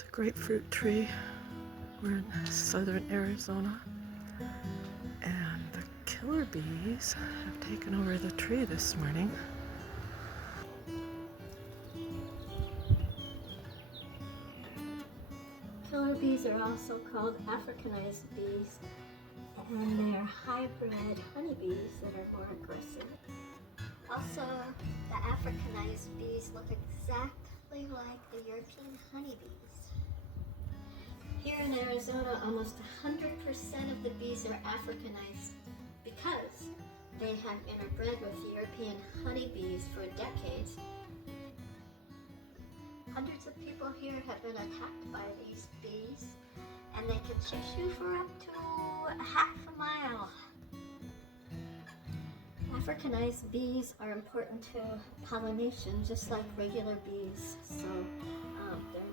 It's a grapefruit tree. We're in southern Arizona, and the killer bees have taken over the tree this morning. Killer bees are also called Africanized bees, and they're hybrid honeybees that are more aggressive. Also, the Africanized bees look exactly like the European honeybees. Here in Arizona, almost 100% of the bees are Africanized because they have interbred with European honeybees for decades. Hundreds of people here have been attacked by these bees, and they can chase you for up to a half a mile. Africanized bees are important to pollination, just like regular bees, so they're